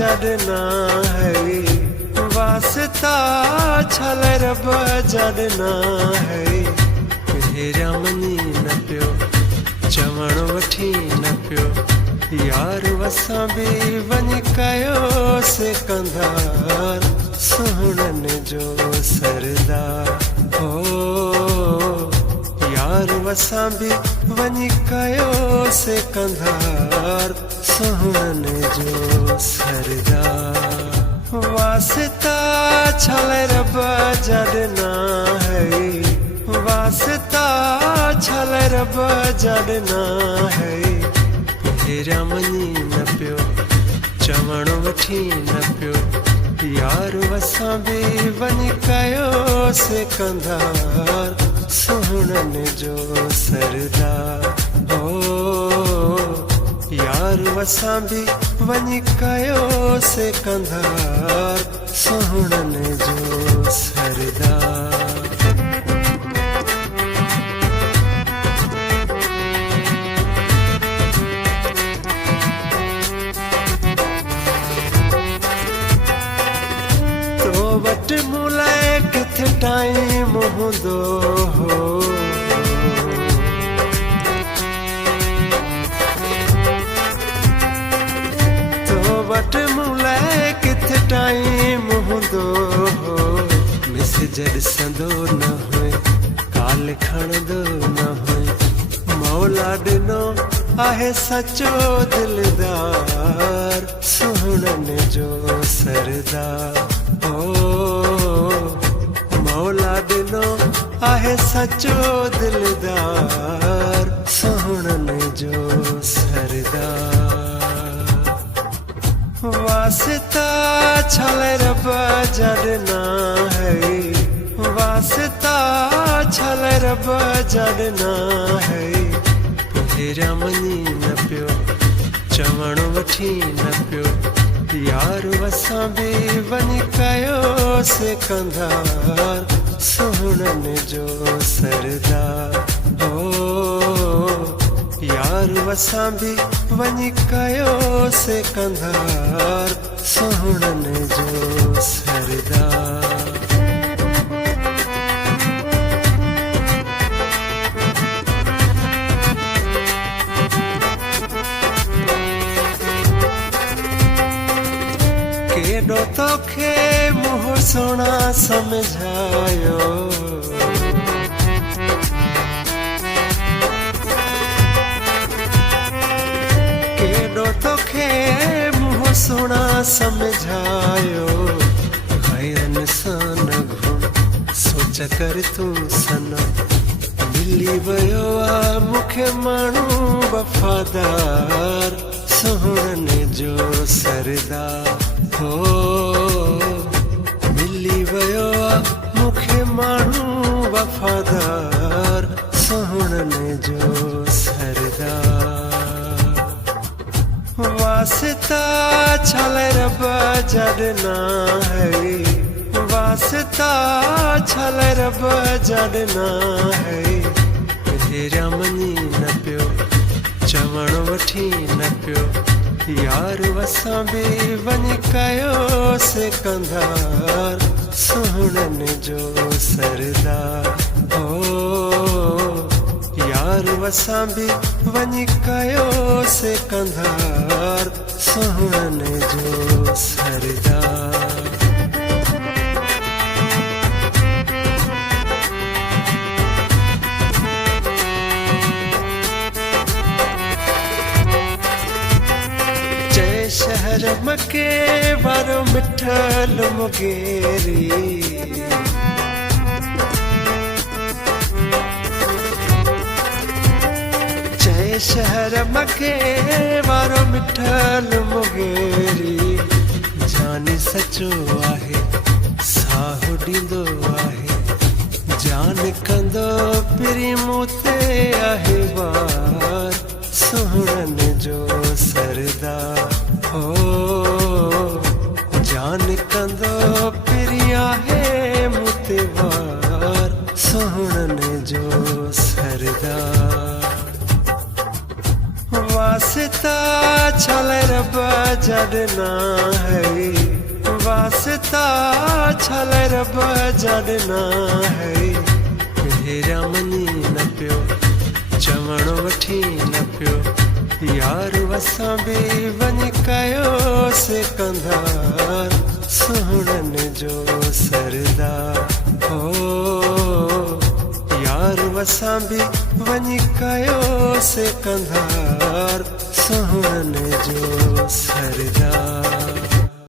जड़ना है वास्ता छल रब जड़ना है हेरा मनी न पियो चवण वठी न पियो यार वसां बि वञी कयोसीं कंधार सुहिणन जो सरदार हो यार वसां बि वञी कयोसीं कंधार सुहिणन जो सरदार वास्ता छल रब जड़ना है वास्ता छल रब जड़ना है हेरा मनी न पियो चवण वठी न पियो यार वसां बि वञी कयोसीं कंधार सुहिणन जो सरदार हो यार वसां बि वञी कयोसीं कंधार सुहिणन जो सरदार वट मुलाए किथे टाइम हूंदो हो तो वट मुलाए किथे टाइम हूंदो हो मैसेज ॾिसंदो न हुए काल खणंदो न हुए मौला ॾिनो आहे सचो दिलदार सुहिणन जो सरदार मौला ॾिनो आहे सचो दिलदार सुहिणन जो सरदार वास्ता छल रब जड़ना है वास्ता छल रब जड़ना है हेरा मनी न पियो चवण वठी न पियो यार वसां बि वञी कयोसीं कंधार सुहिणन जो सरदार हो यार वसां बि वञी कयोसीं कंधार सुहिणन जो सरदार केॾो तोखे मुंहुं सुहिणा सम्झायो केॾो तोखे मुंहुं सुहिणा सम्झायो गैरन सां न घुम सोच कर तूं सनम मिली वियो आहे मूंखे माण्हू वफ़ादार सुहिणन जो सरदार हो मिली वियो आहे मूंखे माण्हू वफ़ादार सुहिणन जो सरदार वास्ता छल रब जड़ना है वास्ता छल रब जड़ना है हेरा मनी न पियो चवण वठी न पियो यार वसां बि वञी कयोसीं कंधार सुहिणन जो सरदार हो यार वसां बि वञी कयोसीं कंधार सुहिणन जो सरदार शहर मके वारो मिठल मुगेरी जय शहर मके वारो मिठल मुगेरी जाने सचो आहे साहु ॾींदो आहे जान कंदो पिरी मूं ते आहे वार सुहिणन जो सरदार हो जान कंदो पिरी आहे मूं ते वार सुहिणन जो सरदार वास्ता छले रब जडना है वास्ता छले रब जडना है हेरा मनी न पियो चवण वठी न पियो यार वसां बि वञी कयोसीं कंधार सुहिणनि जो सरदार हो यार वसां बि वञी कयोसीं कंधार सुहिणनि जो सरदार